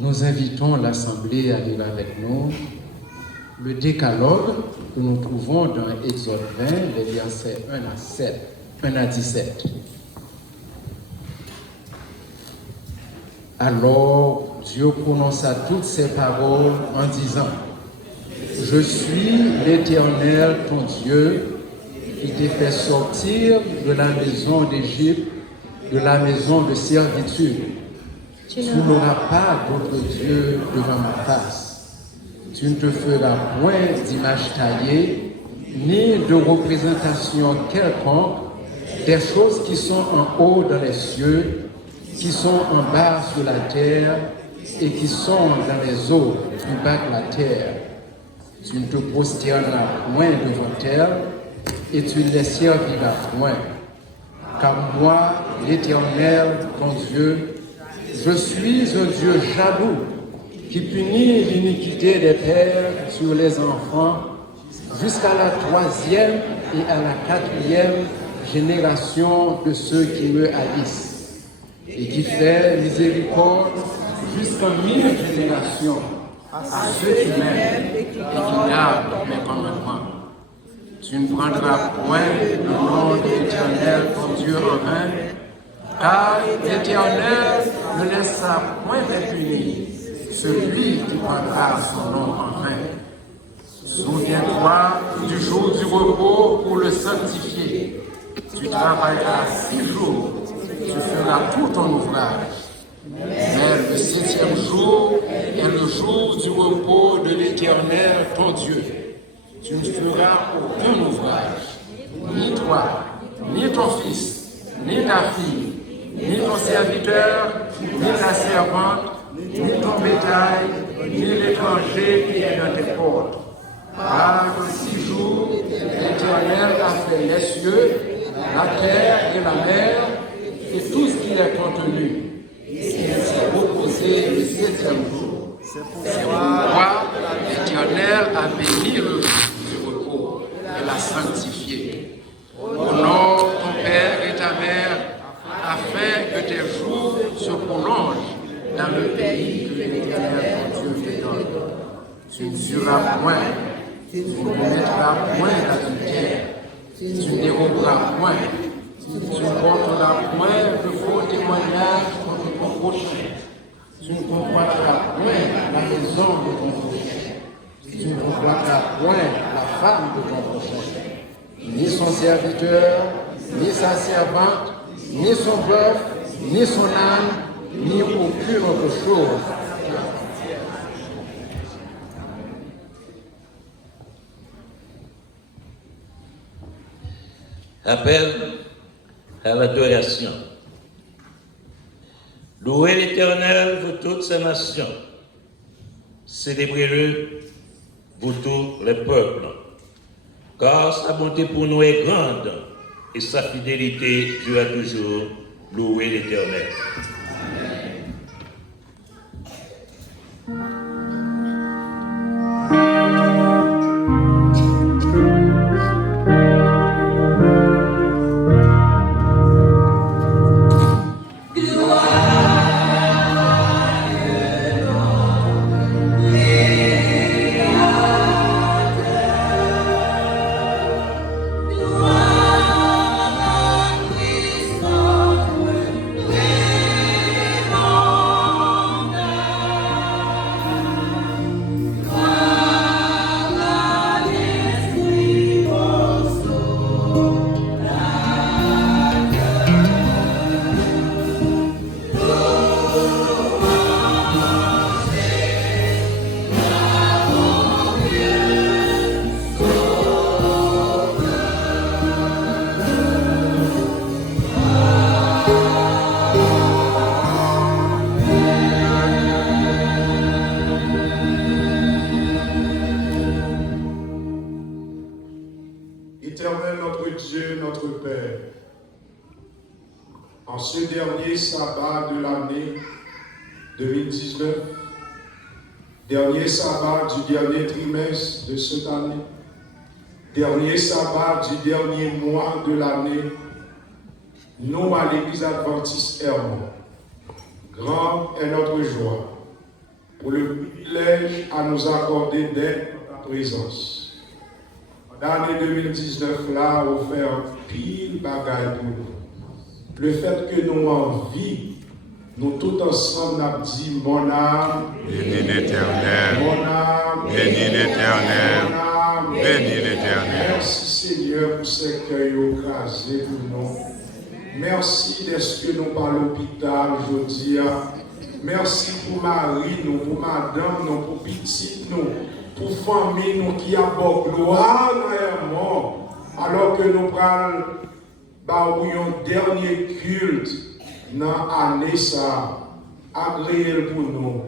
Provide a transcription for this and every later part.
Nous invitons l'Assemblée à lire avec nous le décalogue que nous trouvons dans Exode 20, les versets 1 à 17. Alors Dieu prononça toutes ces paroles en disant: Je suis l'Éternel, ton Dieu, qui t'ai fait sortir de la maison d'Égypte, de la maison de servitude. Tu n'auras pas d'autre Dieu devant ma face. Tu ne te feras point d'image taillée, ni de représentation quelconque des choses qui sont en haut dans les cieux, qui sont en bas sur la terre et qui sont dans les eaux plus bas que la terre. Tu ne te prosterneras point devant elles et tu ne les serviras point. Car moi, l'Éternel, ton Dieu, je suis un Dieu jaloux qui punit l'iniquité des pères sur les enfants jusqu'à la 3e et à la 4e génération de ceux qui me haïssent, et qui fait miséricorde jusqu'à 1000 générations à ceux qui m'aiment et qui gardent mes commandements. Tu ne prendras point le nom de l'Éternel ton Dieu en vain, car l'Éternel ne laissera point impuni celui qui prendra son nom en vain. Souviens-toi du jour du repos pour le sanctifier. Tu travailleras 6 jours, tu feras tout ton ouvrage. Mais le 7e jour est le jour du repos de l'Éternel ton Dieu. Tu ne feras aucun ouvrage, ni toi, ni ton fils, ni ta fille, ni ton serviteur, ni ta servante, ni ton bétail, ni l'étranger qui est dans tes portes. Car en 6 jours, l'Éternel a fait les cieux, la terre et la mer, et tout ce qui est contenu. Et il s'est reposé le 7e jour. C'est pourquoi l'Éternel a béni le jour du repos et l'a sanctifié. Honore ton père et ta mère, afin que tes jours se prolongent dans le pays que l'Éternel ton Dieu te donne. Tu ne tueras point, tu ne commettras point d'adultère, tu ne déroberas point, tu ne porteras point de faux témoignages contre ton prochain, tu ne convoiteras point la maison de ton prochain, tu ne convoiteras point la femme de ton prochain, ni son serviteur, ni sa servante, ni son bœuf, ni son âne, ni aucune autre chose. Appel à l'adoration. Louez l'Éternel, vous toutes ces nations. Célébrez-le, vous tous les peuples. Car sa bonté pour nous est grande et sa fidélité dure toujours. Louez l'Éternel. Éternel notre Dieu, notre Père, en ce dernier sabbat de l'année 2019, dernier sabbat du dernier trimestre de cette année, dernier sabbat du dernier mois de l'année, nous à l'Église adventiste Hermon, grand est notre joie pour le privilège à nous accorder d'être en ta présence. L'année 2019 là, on fait un pile bagaille pour nous. Le fait que nous en vie, nous tous ensemble avons dit mon âme, Bénis l'Éternel, mon âme, bénis l'Éternel, mon âme. bénis l'Éternel. Merci Seigneur pour ce cœur écrasé pour nous. Merci d'être que nous par l'hôpital aujourd'hui. Merci pour Marie, nous, pour madame, nous, pour petite, nous, pour famille, nous qui a beau gloire dans mort. Alors que nous parlons un dernier culte dans l'année ça, agréable pour nous.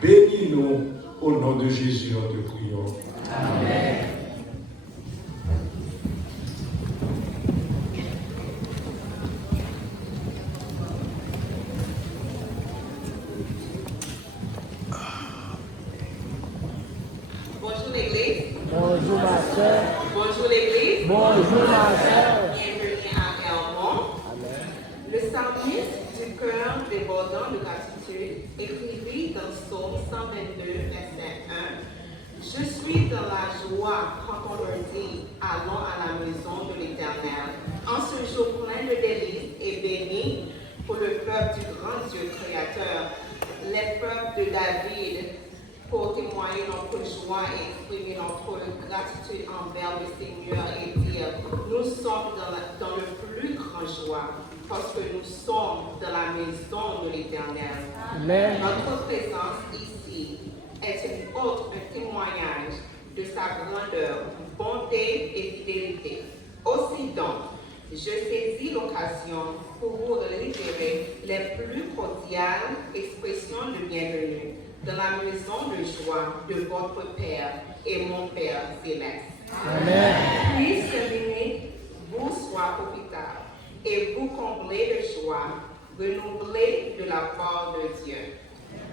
Bénis-nous au nom de Jésus, nous te prions. Amen. Bonjour l'église. Bonjour ma soeur. Bonjour l'église. Bonjour ma soeur. Bienvenue à Elmont. Le psalmiste du cœur débordant de gratitude écrivit dans Psaume 122, verset 1. Je suis dans la joie quand on leur dit, allons à la maison de l'Éternel. En ce jour plein de délices et béni pour le peuple du grand Dieu créateur, les peuples de David, pour témoigner notre joie et exprimer notre gratitude envers le Seigneur et dire, nous sommes dans le plus grand joie parce que nous sommes dans la maison de l'Éternel. Notre présence ici est un témoignage de sa grandeur, bonté et fidélité. Aussi donc, je saisis l'occasion pour vous réitérer les plus cordiales expressions de bienvenue dans la maison de joie de votre Père et mon Père céleste. Amen. Puisse ce midi vous soit profitable et vous combler de joie renouvelée de la part de Dieu.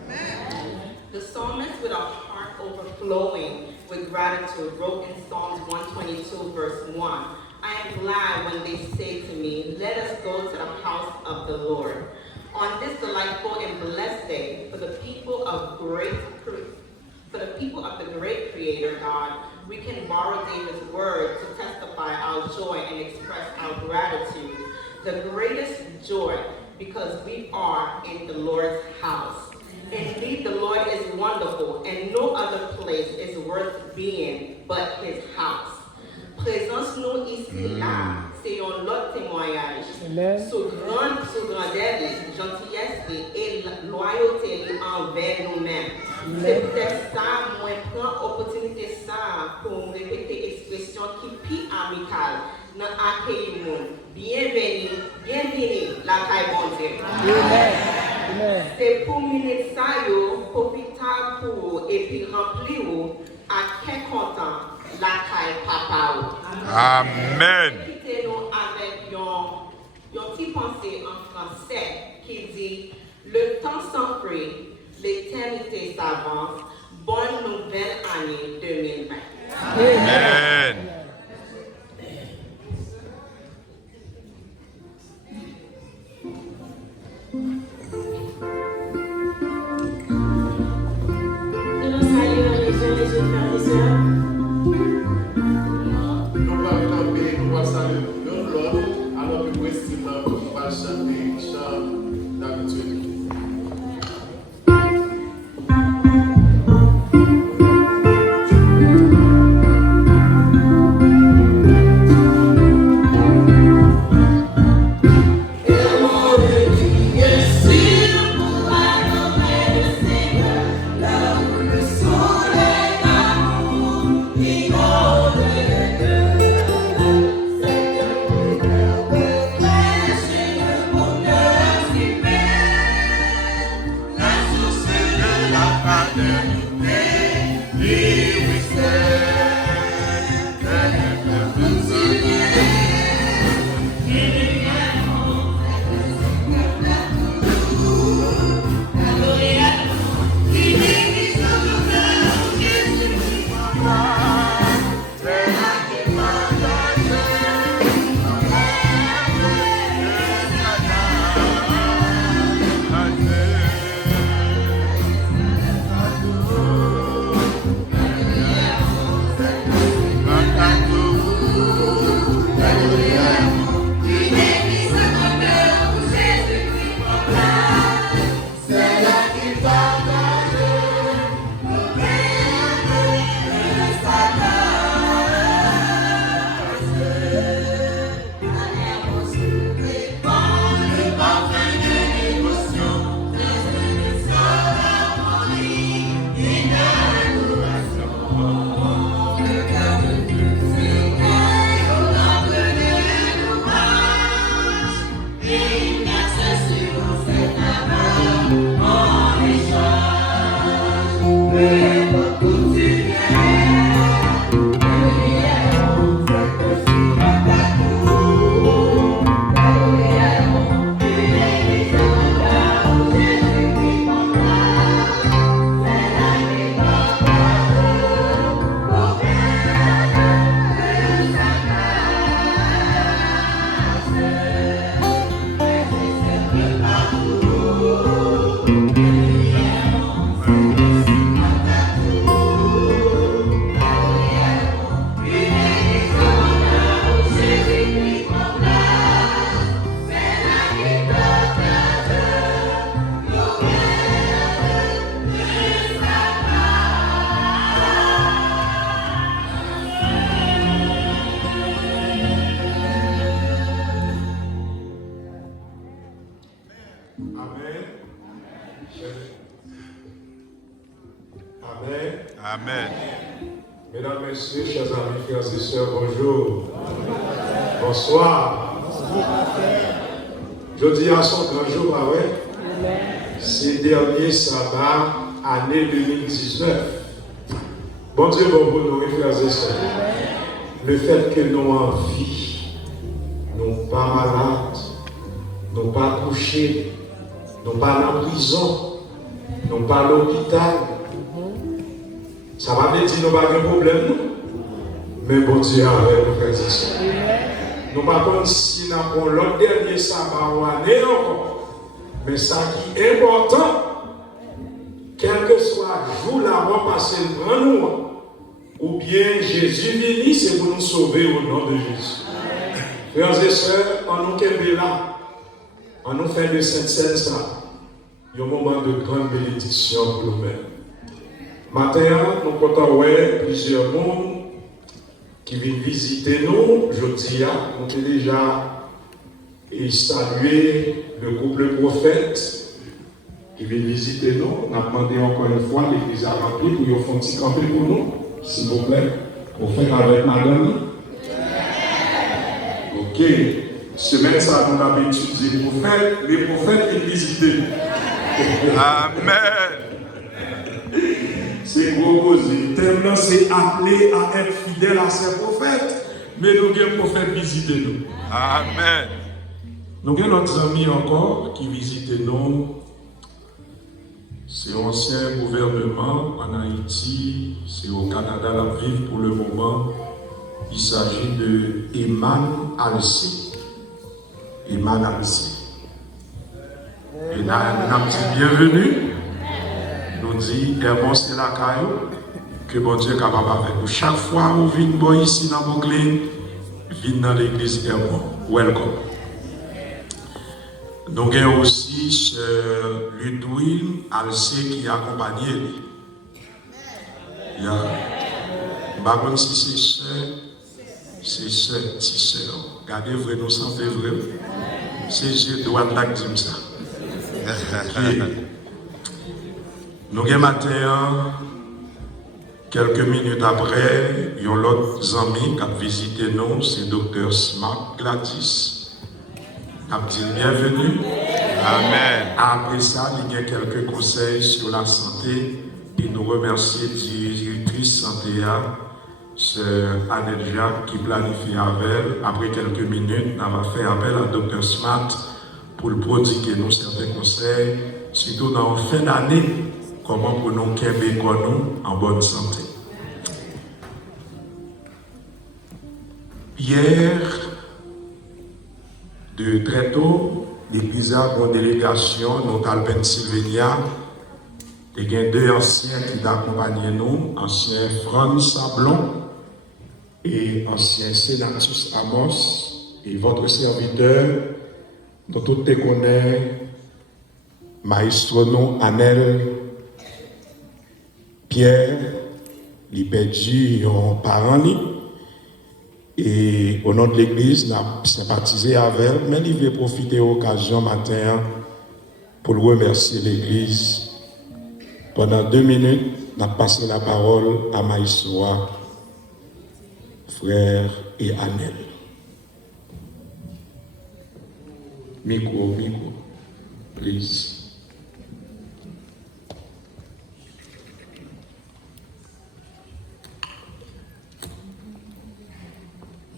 Amen. The psalmist, with a heart overflowing with gratitude, wrote in Psalms 122, verse 1, I am glad when they say to me, let us go to the house of the Lord. On this delightful and blessed day, for the people of the great Creator God, we can borrow David's word to testify our joy and express our gratitude. The greatest joy because we are in the Lord's house. Indeed, the Lord is wonderful, and no other place is worth being but His house. Présence-nous ici, là, c'est un autre témoignage sur grandeur, gentillesse et loyauté envers nous-mêmes. C'est peut-être ça, moi, prends l'opportunité ça pour me répéter l'expression qui est plus amicale dans l'accueil. Bienvenue, la caille bon Dieu. C'est pour minute ça, profitable pour et puis remplir à quel content la caille papa. Amen. Quittez-nous avec une petite pensée en français qui dit le temps s'enfuit, l'éternité s'avance. Bonne nouvelle année 2020. Amen. Nous saluons les jeunes et frères et sœurs. Nous allons camper, nous allons saluer l'autre, alors que voici là, on va chanter chant d'habitude. Pour Amen. Mesdames, Messieurs, chers amis, frères et sœurs, bonjour. Bonsoir. Je dis à son grand jour, ah ouais, c'est dernier sabbat, année 2019. Bon Dieu, bon vous, nos frères et sœurs. Le fait que nous en vie, nous pas malades, nous pas couchés, nous pas en prison, nous pas à l'hôpital. Ça va me dire que nous n'avons pas de problème, mais bon Dieu avec nous, frères et sœurs. Nous ne savons pas si nous avons l'autre dernier sabbat ou année encore. Mais ça qui est important, quel que soit le jour là, on va passer devant nous, ou bien Jésus venu, c'est pour nous sauver au nom de Jésus. Frères et sœurs, on nous kembe là, on nous fait de cette scène ça. Il y a un moment de grande bénédiction pour nous-mêmes. Matin, nous comptons plusieurs mondes qui viennent visiter nous. Je dis, nous avons déjà salué le couple prophète qui vient visiter nous. On a demandé encore une fois l'église à remplir pour faire un petit campé pour nous, s'il vous plaît, prophète avec madame. Ok, semaine ça, nous avons étudié les prophètes qui visitent. Amen. C'est proposé. Thème c'est appelé à être fidèle à ses prophètes. Mais nous avons prophètes visiter nous. Amen. Nous avons notre ami encore qui visite nous. C'est l'ancien gouvernement en Haïti, c'est au Canada la ville pour le moment. Il s'agit de Eman Alcé. Eman Alcé. Et nous avons dit bienvenue. Nous dit, bon, c'est la caillou que bon Dieu est capable avec nous. Chaque fois où vous venez ici dans Brooklyn, venez dans l'église Hermon. Welcome. Nous avons aussi Sœur Ludwig Alcé qui accompagne lui. Il y a, par contre, si c'est sœur. Regardez vrai, nous sommes vrai. C'est je dois dire ça. Nous avons matin, quelques minutes après, il y a l'autre ami qui a visité nous, c'est Dr. Smart Gladys. Nous avons dit bienvenue. Amen. Après ça, il y a quelques conseils sur la santé et nous remercions la directrice santé, Sœur Annette Jacques, qui planifie avec elle. Après quelques minutes, nous avons fait appel à Dr. Smart pour le prodiguer nous certains conseils, surtout dans la fin d'année. Comment pour nous qu'aimer nous en bonne santé. Hier, de très tôt, l'église a une délégation, notre Pennsylvania, il y a deux anciens qui accompagnent nous, ancien Franz Sablon et ancien Senatus Amos, et votre serviteur, dont tout te connaît, maestro non Anel Pierre, il perdu un parent, et au nom de l'église, nous avons sympathisé avec elle, mais il veut profiter de l'occasion matin pour remercier l'église. Pendant 2 minutes, nous avons passé la parole à Maïsoa, frère et Annel. Micro, please.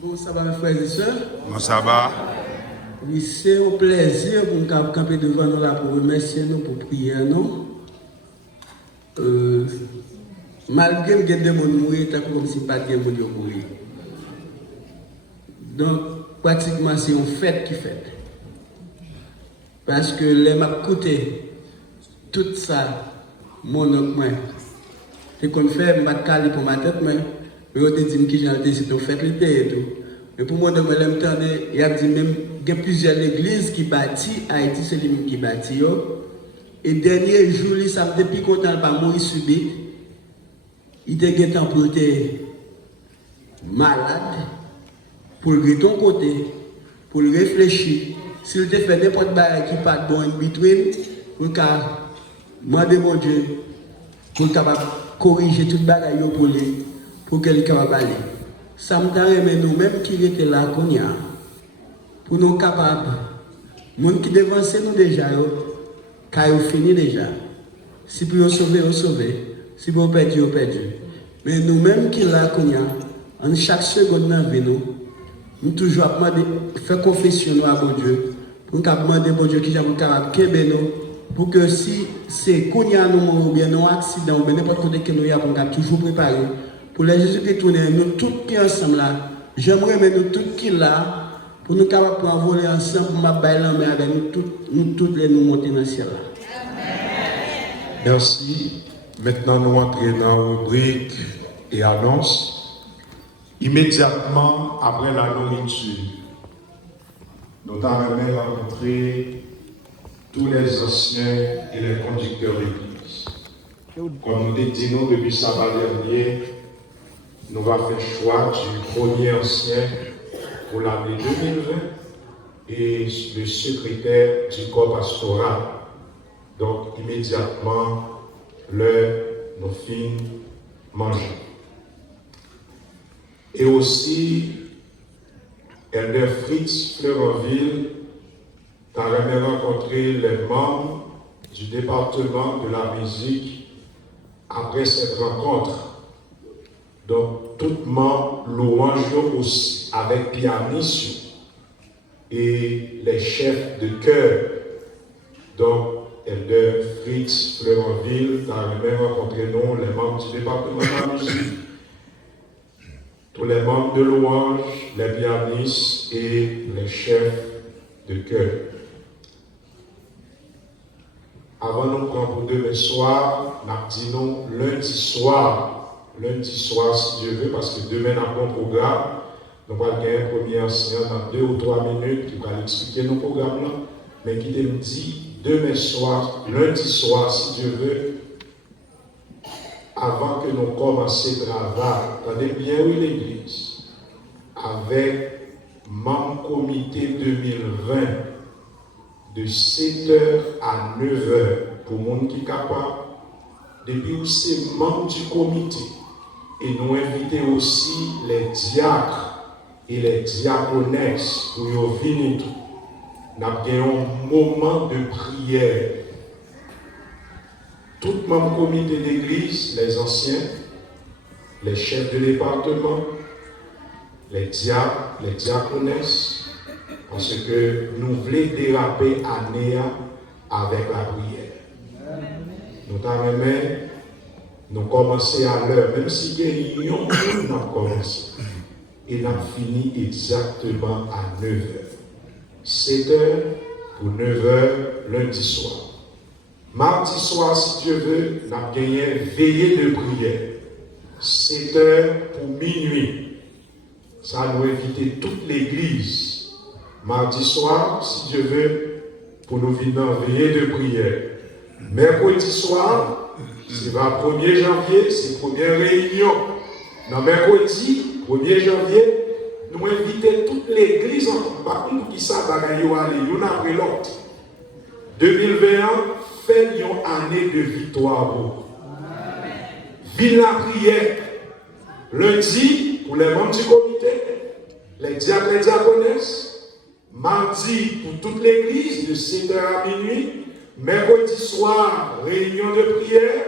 Bon, ça va mes frères et sœurs? Bon, ça va. Oui, c'est un plaisir pour nous camper devant nous là pour remercier nous, pour prier nous. Malgré que des gens mourir, c'est comme si pas de gens mourir. Donc, pratiquement, c'est une fête qui fait. Parce que les m'a coûté tout ça, mon oncle, moi. C'est qu'on fait, je calé pour ma tête, mais je te dis que j'ai décidé de faire l'été et tout. Mais pour moi, il y a même plusieurs églises qui bâtissent, Haïti, c'est lui qui bâtit. Et dernier jour, ça me depuis content par mourir subit. Il était temps pour être malade, pour le ton côté, pour le réfléchir. S'il te fait n'importe quoi qui pas bon in between, pour demander mon Dieu, pour corriger toute bagaille pour lui, pour qu'elle capable aller. Ça me donne nous-mêmes qui étaient là, pour nous capables. Les gens qui devancent nous déjà, car ils ont fini déjà. Si pour nous sauver, on sauver. Si pour nous perdre, on perd. Mais nous-mêmes qui là, en chaque seconde dans la vie, nous toujours faire confession à bon Dieu. Pour nous demander bon Dieu qui est capable de nous. Pour que si c'est Kounia nous ou bien un accident ou bien n'importe quoi que nous avons, nous toujours préparé. Pour les Jésus qui tournent, nous tous qui ensemble là, j'aimerais nous tous qui là, pour nous capables de voler ensemble, pour m'abailler mais avec nous tous les nous monter dans le ciel là. Merci. Maintenant, nous entrons dans la rubrique et annonce. Immédiatement après la nourriture, nous avons rencontré tous les anciens et les conducteurs d'église. Comme nous dit depuis samedi dernier, nous allons faire choix du premier ancien pour l'année 2020 et le secrétaire du corps pastoral. Donc immédiatement, nous finissons manger. Et aussi, Elder Fritz Fleuronville a rencontré les membres du département de la musique après cette rencontre. Donc, tout le monde louange aussi avec pianiste et les chefs de chœur. Donc, Elder Fritz Fleuronville a rencontré nous, les membres du département de la musique, tous les membres de louange, les pianistes et les chefs de chœur. Avant de nous prendre pour demain soir, nous disons lundi soir si Dieu veut, parce que demain nous avons un programme. Nous allons gagner un premier ancien dans 2 ou 3 minutes qui va expliquer nos programmes là, mais qui me dit demain soir, lundi soir si Dieu veut, avant que nous commencions le travail, attendez bien où l'église, avec mon comité 2020 de 7h à 9h pour les gens qui sont capables. Depuis où c'est membres du comité, et nous invitons aussi les diacres et les diaconesses pour venir. Nous avons un moment de prière. Tout le membre comité d'église, les anciens, les chefs de département, les diacres, les diaconesses, parce que nous voulons déraper année avec la prière. Nous commençons à l'heure, même si nous avons commencé. Et nous avons fini exactement à 9h. 7h pour 9h lundi soir. Mardi soir, si Dieu veut, nous avons gagné veillée de prière. 7h pour minuit. Ça nous invite toute l'église. Mardi soir, si Dieu veut, pour nous venir en veillée de prière. Mercredi soir, c'est le 1er janvier, c'est la première réunion. Non, mercredi, 1er janvier, nous invitons toute l'église par contre qui ça va aller l'une après l'autre. 2021, fait une année de victoire. Vive la prière. Lundi, pour les membres du comité, les diacres et diaconesses. Mardi, pour toute l'église, de 7h à minuit. Mercredi soir, réunion de prière.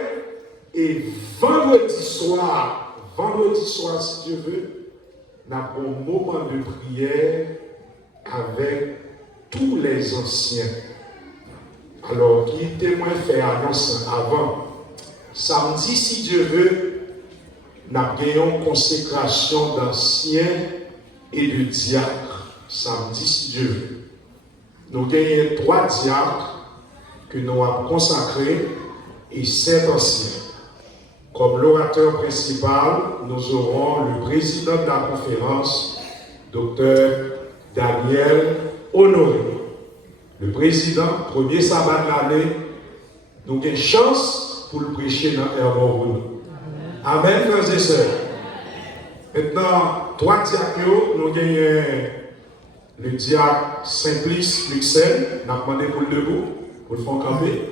Et vendredi soir, si Dieu veut, nous avons un moment de prière avec tous les anciens. Alors, qui témoin fait annonce avant. Samedi, si Dieu veut, nous avons une consécration d'anciens et de diacres. Samedi, si Dieu veut. nous gagnons 3 diacres que nous avons consacrés et 7 anciens. Comme l'orateur principal, nous aurons le président de la conférence, Dr. Daniel Honoré. Le président, premier sabbat de l'année, nous avons une chance pour le prêcher dans Hermon. Amen, frères et sœurs. Maintenant, 3 diacres, nous avons le diacre Simplice Luxel, nous avons demandé pour le debout, pour le faire camper,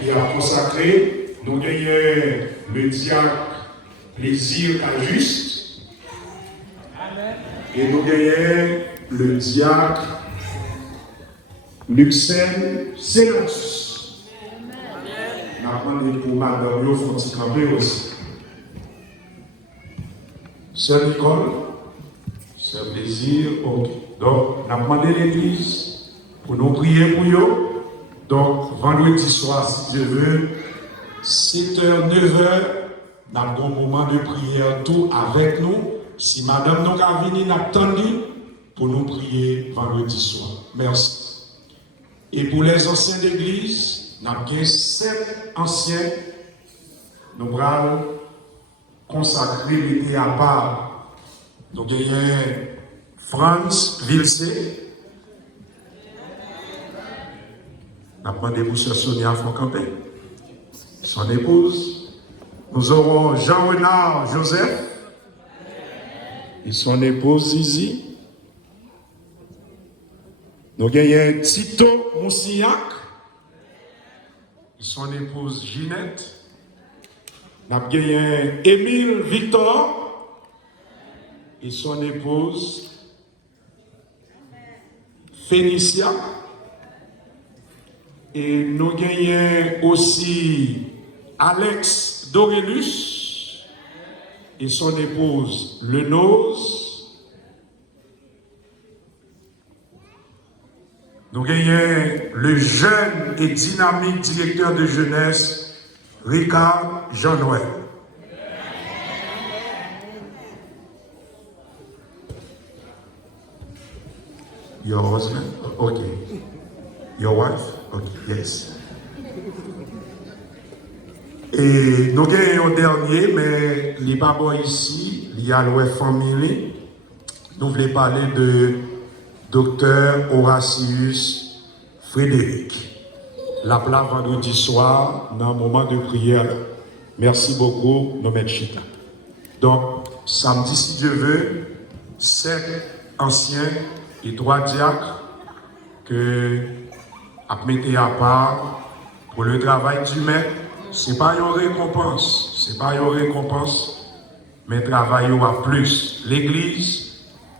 qui a consacré. Nous avons le diacre Plaisir Cajuste. Et nous avons le diacre Luxel Sénatus. Nous avons demandé pour Madame Yofonti camper aussi. Sœur Nicole, Sœur Plaisir, ok. Donc, nous avons demandé l'église pour nous prier pour eux. Donc, vendredi soir, si Dieu veut, 7h, 9h, nous avons un moment de prière tout avec nous. Si madame nous a venu, nous attendons pour nous prier vendredi soir. Merci. Et pour les anciens d'église, nous avons 7 anciens. Nous allons consacrer l'été à part. Nous avons Franz Vilsé. Nous avons demandé pour Sonia Foncampé, son épouse. Nous aurons Jean-Renard Joseph et son épouse Zizi. Nous avons Tito Moussignac et son épouse Ginette. Nous avons Émile Victor et son épouse Félicia. Et nous avons aussi Alex Dorelus et son épouse Lenose. Nous avons le jeune et dynamique directeur de jeunesse, Ricard Jean-Noël. Your husband? Okay. Your wife? Okay, yes. Et nous avons un dernier, mais il n'est pas bon ici, il y a la famille. Nous voulons parler de Dr. Horatius Frédéric. La place vendredi soir, dans un moment de prière. Merci beaucoup, nos maîtres Chita. Donc, samedi, si Dieu veut, 7 anciens et 3 diacres que à mettre à part pour le travail du maître. Ce n'est pas une récompense, c'est pas une récompense, mais travail à plus. L'église,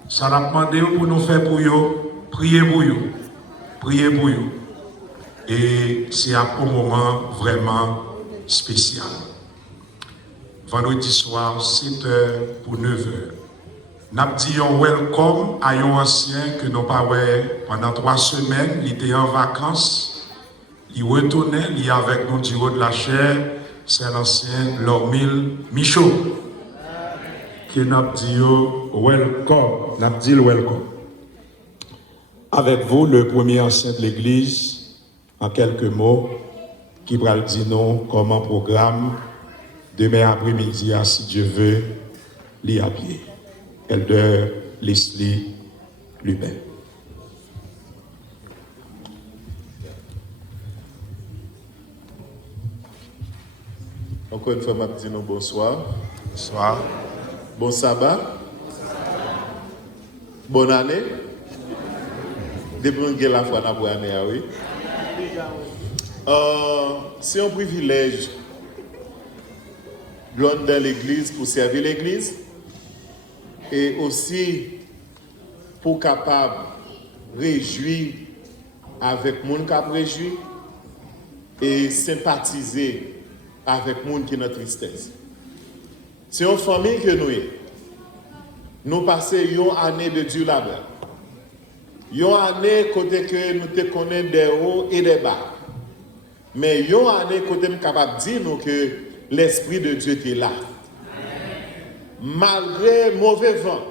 ça l'a demandé pour nous faire pour eux, prier pour eux, prier pour eux. Et c'est un moment vraiment spécial. Vendredi soir, 7h pour 9h. Nous avons dit un welcome à un ancien que nous pas pendant 3 semaines. Il était en vacances. Il retournait, il est avec nous du haut de la chair. C'est l'ancien Lormil Michaud. Qui nous a dit welcome. Nous avons dit welcome. Avec vous, le premier ancien de l'église, en quelques mots, qui va dire nous comme un programme demain après-midi, si Dieu veut, l'y à pied. Elder Leslie Lubin. Encore une fois, je dis bonsoir. Bonsoir. Bon sabbat. Bonne année. Depuis la fois pour année, oui. C'est un privilège de l'homme dans l'église pour servir l'église. Et aussi pour capable réjouir avec les gens qui ont réjoui et sympathiser avec les gens qui ont une tristesse. C'est une famille que nous sommes. Nous passons une année de Dieu là-bas. Une année côté que nous te connaissons des hauts et des bas. Mais une année côté nous sommes capables de dire que l'Esprit de Dieu est là. Malgré mauvais vent,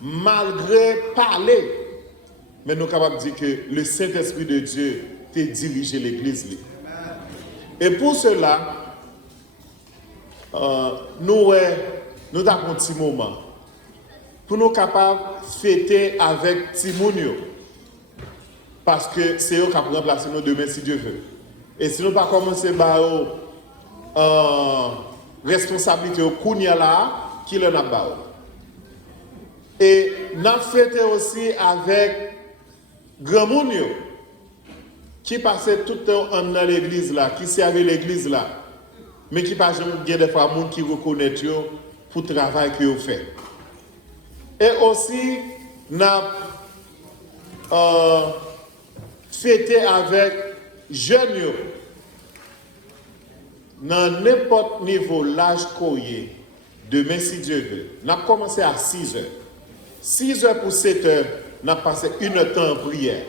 malgré parler, mais nous sommes capables de dire que le Saint-Esprit de Dieu t'a dirigé l'église. Et pour cela, nous avons un petit moment pour nous capables de fêter avec Timounio. Parce que c'est eux qui vont remplacer nous demain si Dieu veut. Et si nous ne pas commencer par responsabilité au Kounia là, qui l'en a bas. Et nous avons fêté aussi avec Grand Mounio, qui passait tout le temps dans l'église là, qui servait l'église là, mais qui pas jamais des fois monde qui reconnaît pour le travail qu'ils ont fait. Et aussi, nous avons fêté avec jeunes dans n'importe niveau l'âge qu'on y demain si Dieu veut. Nous avons commencé à 6 heures. 6 heures pour 7 heures, nous avons passé une heure en prière.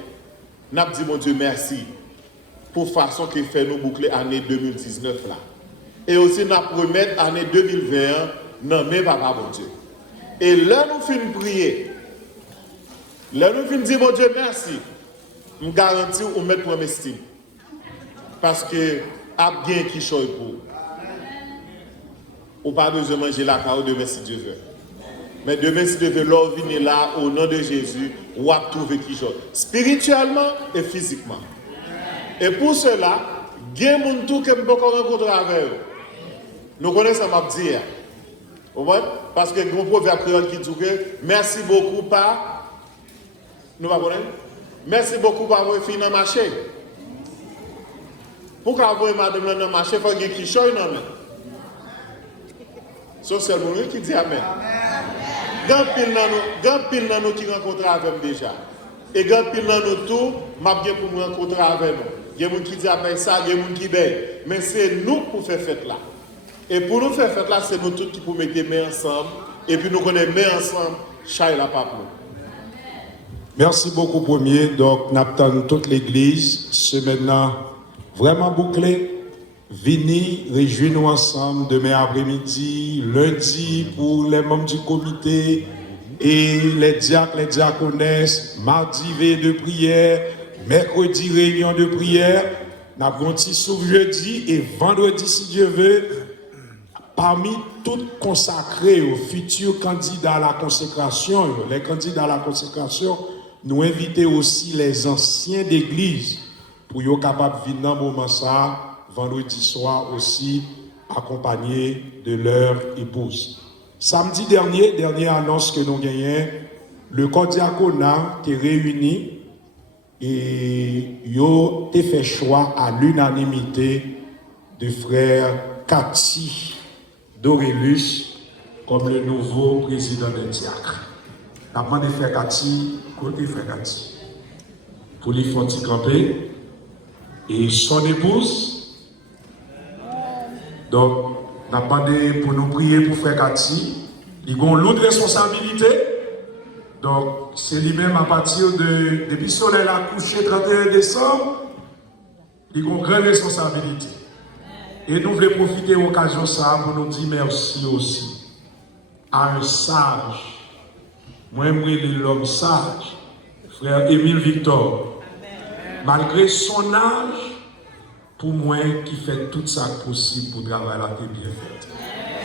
Nous avons dit, mon Dieu, merci pour la façon qu'il fait nous boucler l'année 2019 là. Et aussi, nous avons promis l'année 2021, non, mais papa, mon Dieu. Et là, nous finissons prier. Là, nous finissons dire, mon Dieu, merci. Je garantis ou mettre pour m'estime. Parce que, a bien qui choisit pour. Ou pas besoin de manger la carotte demain si Dieu veut. Mais demain si Dieu veut, l'on vient là, au nom de Jésus, ou à trouver qui choisit. Spirituellement et physiquement. Et pour cela, il y a des gens qui ne peuvent pas rencontrer avec eux. Nous connaissons ma dire. Parce que le proverbe créole qui dit que merci beaucoup par. Nous ne connaissons pas. Merci beaucoup pour avoir fini dans le marché. Pour avoir madame dans le marché, il faut qu'il y ait qui choisit non mais. C'est seulement lui qui dit Amen. Grand pile dans nous qui rencontrent avec nous déjà. Et grand pile dans nous tout, m'a bien pour me rencontrer avec nous. Il y a des gens qui disent après ça, il y a des gens qui disent. Mais c'est nous pour faire fête là. Et pour nous faire fête là, c'est nous tous qui pouvons mettre les mains ensemble. Et puis nous connaissons les mains ensemble, chaque la pape. Merci beaucoup, premier. Donc, nous attendons toute l'église. C'est maintenant vraiment bouclé. Venez, réjouis-nous ensemble demain après-midi, lundi pour les membres du comité et les diacres, les diaconesses, mardi veille de prière, mercredi réunion de prière, nous avons un petit souffle jeudi et vendredi si Dieu veut, parmi tous consacrés aux futurs candidats à la consécration, les candidats à la consécration, nous invitons aussi les anciens d'église pour être capables de venir dans le moment ça, vendredi soir aussi, accompagnés de leur épouse. Samedi dernier, dernière annonce que nous gagnons, le corps diaconat est réuni et yo a fait choix à l'unanimité de frère Cathy Dorélus comme le nouveau président des diacres. Nous avons demandé frère Cathy, côté frère Cathy, pour les faire camper et son épouse. Donc, nous avons demandé pour nous prier pour frère Cathy. Il a une lourde responsabilité. Donc, c'est lui-même à partir de. Depuis le soleil a couché 31 décembre, il a une grande responsabilité. Et nous voulons profiter de l'occasion ça pour nous dire merci aussi à un sage. Moi, je l'homme sage, frère Émile Victor. Malgré son âge, pour moi, qui fait tout ça possible pour travailler la vie bien faite.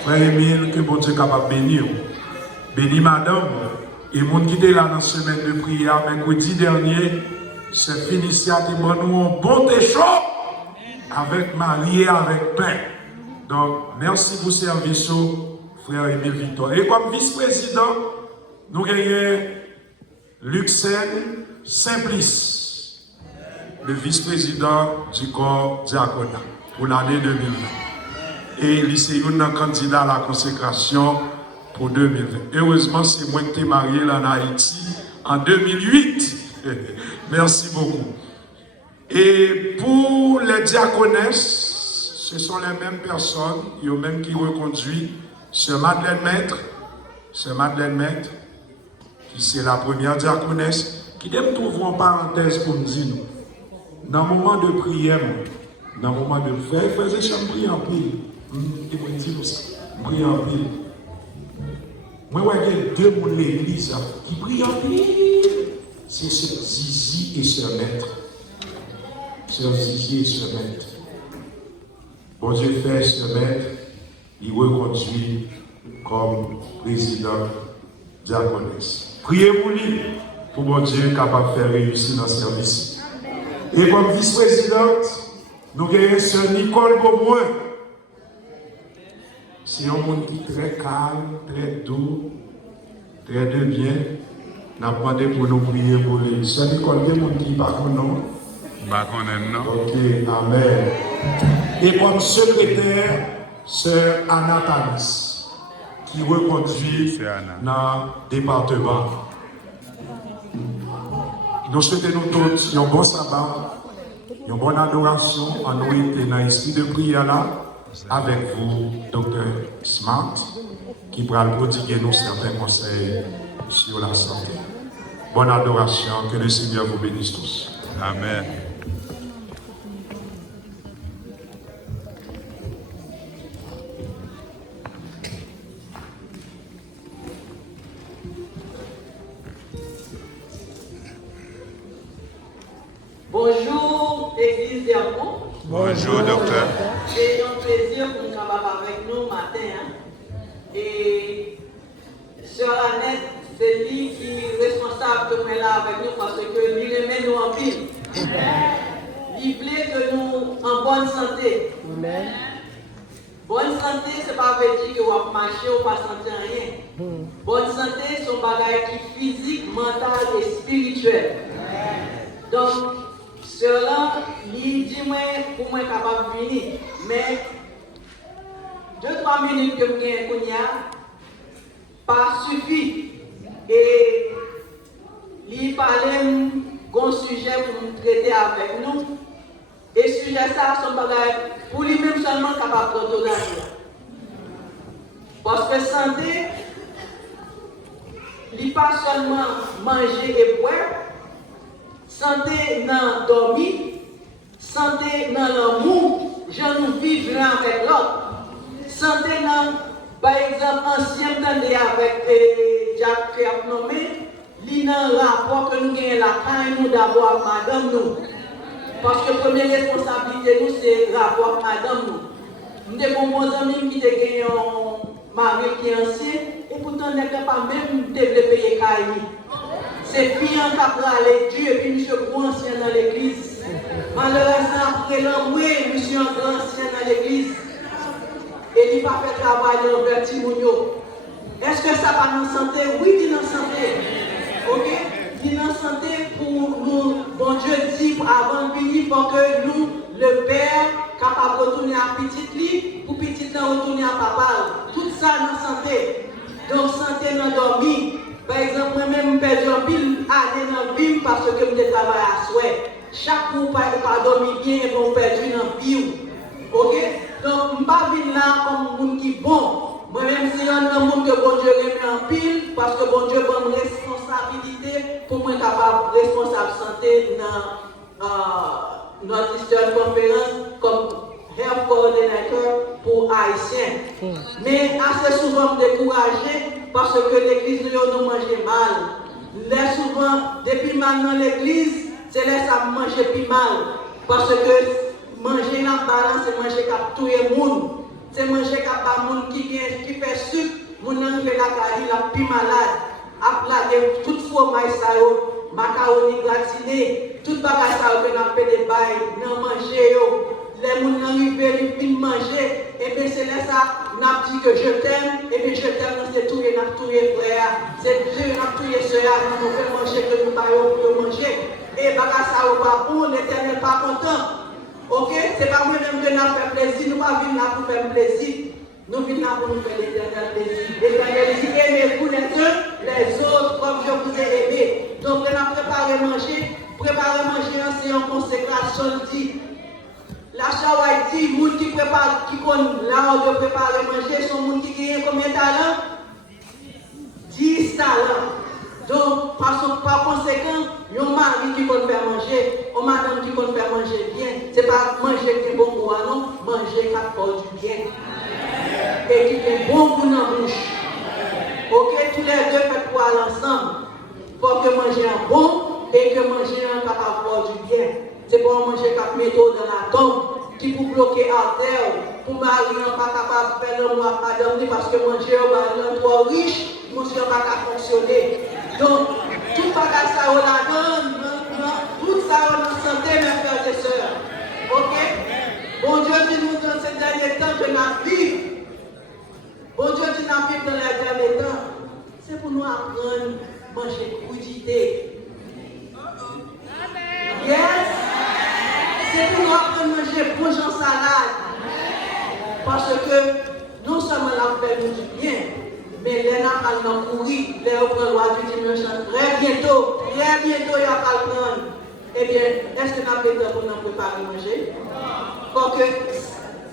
Frère Émile, que bon Dieu est capable de bénir. Bénis madame. Et mon qui était là dans la semaine de prière, mercredi dernier, c'est fini, nous avons un bon thé chaud avec Marie et avec pain. Donc, merci pour ce service, frère Émile Victor. Et comme vice-président, nous gagnons Luxène Simplice, le vice-président du corps diaconat pour l'année 2020. Et lycée un candidat à la consécration pour 2020. Heureusement, c'est moi qui t'ai marié là en Haïti en 2008. Merci beaucoup. Et pour les diaconesses, ce sont les mêmes personnes, ils ont même qui reconduit Sœur Madeleine Maître, qui c'est la première diaconesse, qui aime trouver en parenthèse pour nous dire, dans le moment de prière, dans le moment de frère, je prie en pile. Et vous dites ça, prie en pile. Moi, il y a deux personnes de l'église qui prient en pile. c'est Sœur Zizi et Sœur Maître. Sœur Zizi et Sœur Maître. Bon Dieu fait Sœur Maître, il reconduit comme président diaconesse. Priez pour lui, pour bon Dieu capable de faire réussir dans le service. Et comme vice-présidente, nous avons Sœur Nicole Beaubrun. C'est un monde qui est très calme, très doux, très de bien. Nous avons demandé pour nous prier pour lui. Sœur Nicole, il y a des gens qui ne parlent pas non. Ok, amen. Et comme secrétaire, Sœur Anna Tanis, qui reconduit dans le département. Nous souhaitons nous tous un bon sabbat, une bonne adoration, en nous été dans l'esprit de prière là, avec vous, Dr. Smart, qui pourra prodiguer nous certains conseils sur la santé. Bonne adoration, que le Seigneur vous bénisse tous. Amen. Bonjour, Église d'Hermont. Bonjour, docteur. C'est un plaisir pour nous avoir avec nous matin. Et Sœur Annette, c'est lui qui est responsable de nous là avec nous parce que lui remet nous en pile. Il voulait que nous en bonne santé. Bonne santé, ce n'est pas dire que vous avez marché ou pas sentir rien. Bonne santé, c'est un bagage qui est physique, mental et spirituel. Donc, cela, il dit moi pour moi capable de venir. Mais 2-3 minutes que je gagne pas suffit. Et il parlait d'un sujet pour nous traiter avec nous. Et ce sujet, ça, son bagage pour lui-même seulement capable de donner. Parce que santé, il n'est pas seulement manger et boire. Santé dans dormir, santé dans l'amour, je nous vivre l'un avec l'autre. Santé dans, par exemple, ancien temps avec Jacques qui a nommé, il y a un rapport que nous gagnons la caille, nous d'abord madame nous. Parce que la première responsabilité, nous, c'est le rapport madame nous. Nous avons bons amis qui ont gagné un mari qui est ancien, et pourtant, nous n'avons pas même développé les cailles. C'est client qui a parlé Dieu et puis monsieur grand ancien dans l'église. Malheureusement, après l'envoi, monsieur grand ancien dans l'église. Et il n'a pas fait travail dans le petit mounio. Est-ce que ça va dans la santé? Oui, il est dans la santé. Ok? Il est dans la santé pour nous, bon Dieu dit, avant de venir, pour que nous, le Père, capable de retourner à petit lit, pour petit temps retourner à papa. Tout ça dans la santé. Donc, santé dans dormir. Par exemple, moi-même, je perds un pile année dans le vie parce que je travaille à souhait. Chaque jour, je ne pas dormir bien et je perds dans le vie. Ok? Donc, je ne vais pas venir là comme un monde qui est bon. Moi-même, c'est un monde que bon Dieu remet en pile parce que bon Dieu a une responsabilité pour moi capable de responsable santé dans notre histoire de conférence comme health coordinator pour Haïtiens. Mais assez souvent, je suis découragé parce que l'église nous mange mal. Là, souvent, depuis maintenant l'église, c'est là que ça mange plus mal. Parce que manger dans la balance, c'est manger comme tout le monde. C'est manger comme le monde qui fait sucre, mon ami fait la carie, la plus malade. Après, tout fromage, macaroni gratiné, tout bagage que nous fait des bails, nous manger. Les gens arrivent, ils manger, et bien c'est là ça, nous avons dit que je t'aime, et bien je t'aime, c'est tout, et nous tout frère, c'est Dieu, nous tout soeur, nous pouvons manger, que nous parlons pour manger, et bagage ça au pas bon, l'Éternel n'est pas content. Ok? C'est pas moi-même que nous fait plaisir, nous ne pas venir là pour faire plaisir, nous venons là pour nous faire l'Éternel plaisir. L'Éternel dit, aimez-vous les uns, les autres, comme je vous ai aimé. Donc, nous avons préparé manger, c'est en consécration, dit. La Chawaï dit, les gens qui préparent, qui connaissent l'art de préparer manger, sont les gens qui gagnent combien de talents? 10 talents. Donc, par conséquent, il y a un mari qui peut faire manger, une madame qui peut faire manger bien. Ce n'est pas manger qui est bon pour non, manger qui apporte du bien. Et qui est bon pour la bouche. Ok, tous les deux font pour aller ensemble. Pour que manger un bon, et que manger un capable avoir du bien. C'est pour manger qu'à mettre dans la tombe, qui pour bloquer à terre, pour marier pas capable de faire le mois madame parce que manger un trop riche, manger pas capable fonctionner. Donc, tout bagage ça la donne, tout ça on en santé, mes frères et sœurs. Ok? Bon Dieu dit nous dans ces derniers temps que nous vivons. Bon Dieu dit nous vivons dans les derniers temps. C'est pour nous apprendre à manger crudité. Yes? C'est pour nous apprendre à manger bon en salade. Parce que non seulement la fait nous du bien, mais les gens allons courir, les gens prennent loi du dimanche très bientôt, il y a qu'à le prendre. Eh bien, est-ce que nous avons besoin pour nous préparer à manger? Pour que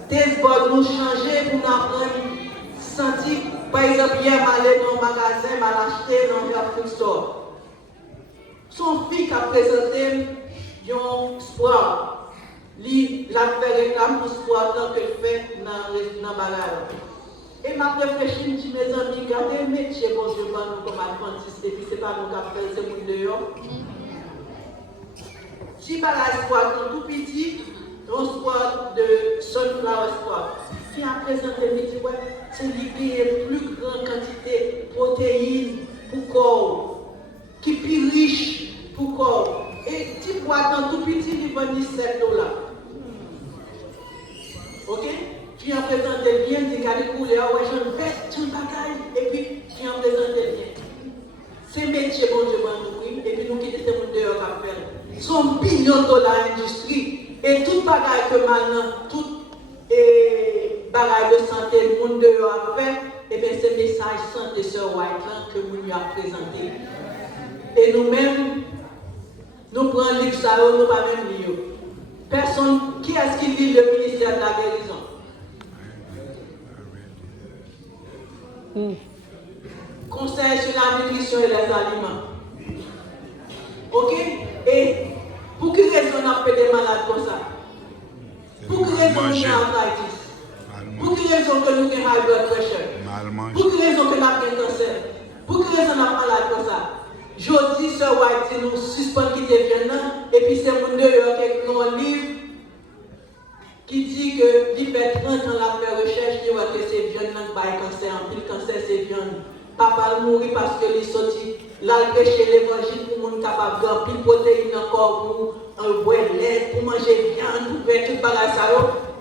des bords nous changer pour nous apprendre à sentir, par exemple, hier, aller dans un magasin, l'acheter dans un food store. Son fille qui a présenté un sport. Il a fait réclame pour sport que fait dans le bagage. Et m'a réfléchi, je me dis, mes amis, gardez le métier, bon, je vois nous comme adventistes, et puis c'est pas nous qui faisons ce monde dehors. Si par la sport tout petit, un sport de sunflower sport, qui a présenté, il dit, ouais, c'est l'idée de plus grande quantité de protéines pour corps, qui est plus riche pour corps. Et si boîte tout petit, il vend $17. Ok? Tu en présentes bien, tu as coulé, ouais, je vais tu bagaille, et puis tu en présentes bien. C'est métier, bon Dieu, nous et puis nous quittons ce monde dehors à faire. Son billion de dollars industrie, et tout bagaille que maintenant, tout bagaille de santé, le monde dehors à faire, et bien c'est message santé sur Whiteland que nous lui avons présenté. Et nous-mêmes, nous prenons livre ça, nous ne pas même lire. Personne, qui est-ce qui lit le ministère de la guérison? Conseil sur la nutrition et les aliments. Ok? Et pour quelle raison on a fait des malades comme ça? Pour quelle raison nous avons arthritis? Pour quelle raison que nous avons high blood pressure? Pour quelle raison que nous avons cancer? Pour quelle raison nous avons malade comme ça? Je dis, Sir White, nous suspendons qui deviennent, et puis c'est mon dehors qui écrit un livre qui dit que il fait 30 ans la faire recherche, il voit que c'est viande qui a cancer, en plus le cancer c'est viande. Papa mourit parce que il sorti, là il péché l'évangile pour monde capable de plus de protéines encore pour un boire lait, pour manger viande, pour faire tout bagage ça.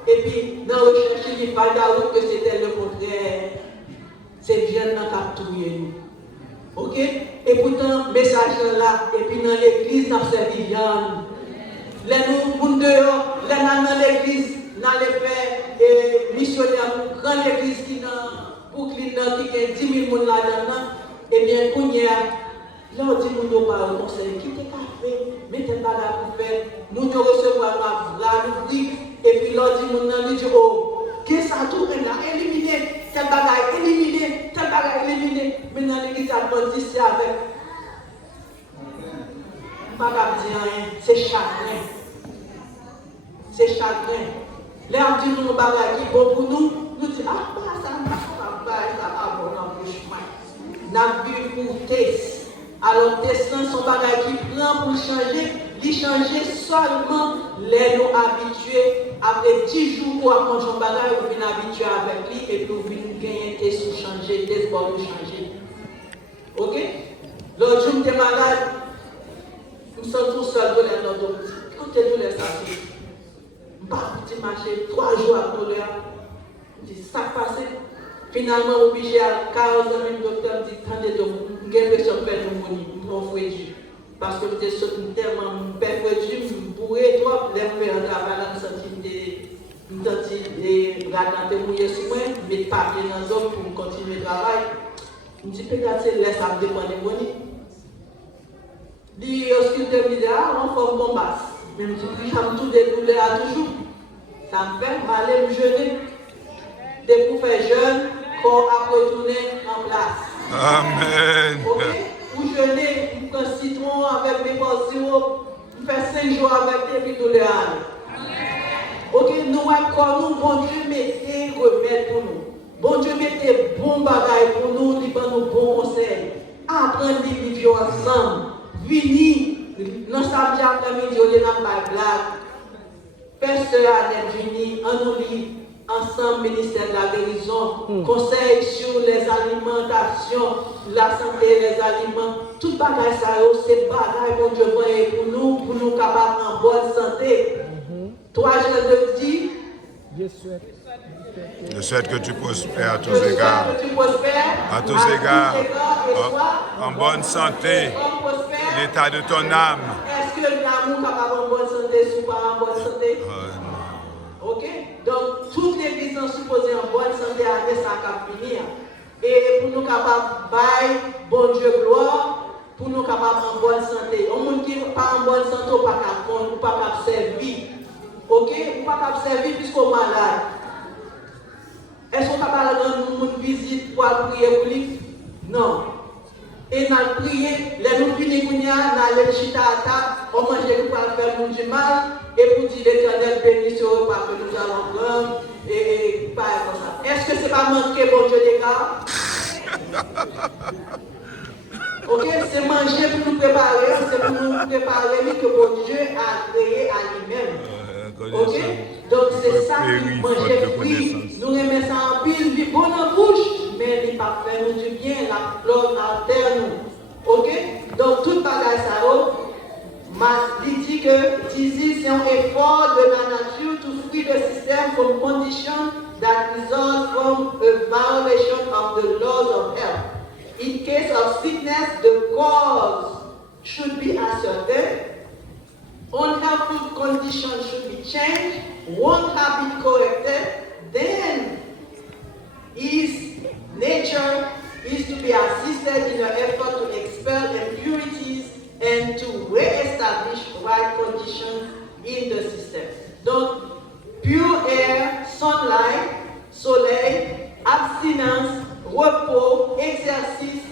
Et puis dans la recherche, il parle d'avouer que c'était le contraire. C'est viande qui a tué nous. Ok? Et pourtant, message là, et puis dans l'église, nous avons servi viande. Les nous, dehors, les dans l'église, nous allons faire missionnaire pour grande église qui est dans Brooklyn, qui a 10 000 personnes là-dedans. Eh bien, quand il y a, là, on dit, nous ne pas au conseil, quittez le café, mettez le bagage pour faire, nous devons recevoir la vraie, nous et puis là, on dit, oh, qu'est-ce que ça tout est là, éliminé, tel bagage, éliminé, tel bagage, éliminé. Maintenant, l'église adventiste, c'est avec. Pas dire rien, c'est chagrin. C'est chagrin. Là, on dit nous bagage qui est bon pour nous, nous disons, ah, ça ne va pas, bon, dans le chemin. Nous vivons pour test. Alors, test, son bagage qui prend pour changer, il changer seulement les nous habitués. Après 10 jours pour manger un bagage, vous venez habitué avec lui et puis vous venez gagner des sous changer, des sports pour changer. Ok? L'autre jour, j'étais malade. Nous sommes tous seuls dans notre petit. Quand tu es tous les samedis, je ne vais pas marcher 3 jours à nous là. Je dis, ça passe. Finalement, obligé à 40 ans, le docteur me dit, attendez, j'ai l'impression de faire mon fouet. Parce que j'étais tellement perdu, je pourrais trop lever un travail, je me sentais les bras mouillés sur moi, mettre papier dans les hommes pour continuer le travail. Je me dis, peut-être c'est laisse à me dépendre de moi. Dit, ausculteur me dit, ah, on fait un combat. Mais je me dis, j'aime tout dérouler à toujours. Ça me fait aller me jeûner. Dès que vous faites jeûne, corps à retourner en place. Amen. Ok? Vous jeûnez, vous prenez citron avec mes pots sirop, vous faites 5 jours avec des pidoléales. Ok? Nous, comme nous, bon Dieu mettez remède pour nous. Bon Dieu mettez bon bagaille pour nous, il prend nos bons conseils. Apprendre les vivre ensemble. Venir, non samedi après-midi, on est dans la blague. Pasteur Annette Juni, on nous lit ensemble, ministère de la guérison, conseil sur les alimentations, la santé et les aliments. Tout bagage ça, c'est bagage que Dieu voit pour nous capables en bonne santé. Toi, je te dis, Je souhaite que tu prospères à tous égards. À tous égards. En bonne santé. L'état de ton âme. Est-ce que l'amour capable en bonne santé, ou pas en bonne santé? Ok? Donc, toute l'église est supposée en bonne santé avec ça qui finir. Et pour nous capables de bon Dieu gloire, pour nous capables en bonne santé. On monde qui n'est pas en bonne santé, ou pas capable de servir. Ok? Ou pas capable de servir puisqu'on est malade. Est-ce qu'on est capable de rendre une visite pour prier pour lui? Non. Et nous avons prié, les nous finissons, nous allons chita à table, on mange pour faire nous du mal, et pour dire l'Éternel bénisse au repas que nous allons prendre, et pas comme ça. Est-ce que ce n'est pas manquer, bon Dieu, des gars? Ok, c'est manger pour nous préparer, c'est pour nous préparer que bon Dieu a créé à lui-même. Ok, donc c'est ça qui manger fruit. Nous aimons ça en pile, du bon en bouche, mais il ne pas faire nous du bien, la flore en terre nous. Ok, donc tout bagage ça, il dit que disease c'est un effort de la nature to free the system from conditions that result from a violation of the laws of health. In case of sickness, the cause should be ascertained. Unhealthy conditions should be changed. One habit corrected. Then his nature is to be assisted in an effort to expel impurities and to re-establish right conditions in the system. Donc, pure air, sunlight, soleil, abstinence, repos, exercice,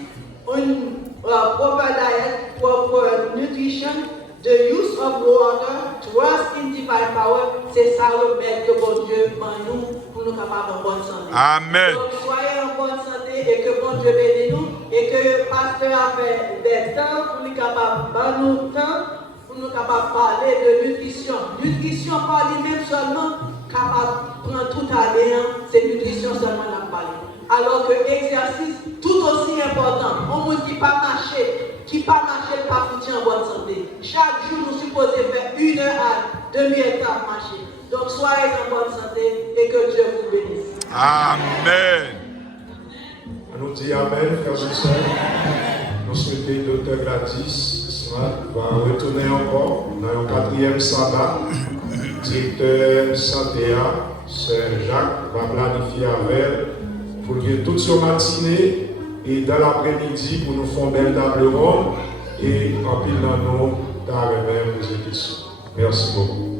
proper diet, proper nutrition, the use of water, trust in divine power, c'est ça le maître que bon Dieu nous pour nous capables en bonne santé. Amen. Donc soyez en bonne santé et que bon Dieu bénisse nous et que le pasteur a fait des temps pour nous capables de nous temps pour nous capables de parler de nutrition. Nutrition par lui-même seulement capable de prendre tout à l'heure, c'est nutrition seulement à parler. Alors que l'exercice tout aussi important, on ne dit pas marcher. Qui pas marcher, pas foutu en bonne santé. Chaque jour, nous sommes supposés faire 1 heure à demi-heure marcher. Donc, soyez en bonne santé et que Dieu vous bénisse. Amen. Nous disons Amen, frères et sœurs. Nous souhaitons que Dr. Gladys va retourner encore dans le 4e sabbat. Directeur santé, Sœur Jacques, va planifier avec elle pour venir toute son matinée. Et dans l'après-midi, pour nous faire une belle table ronde et en pile dans nous, dans la même. Merci beaucoup.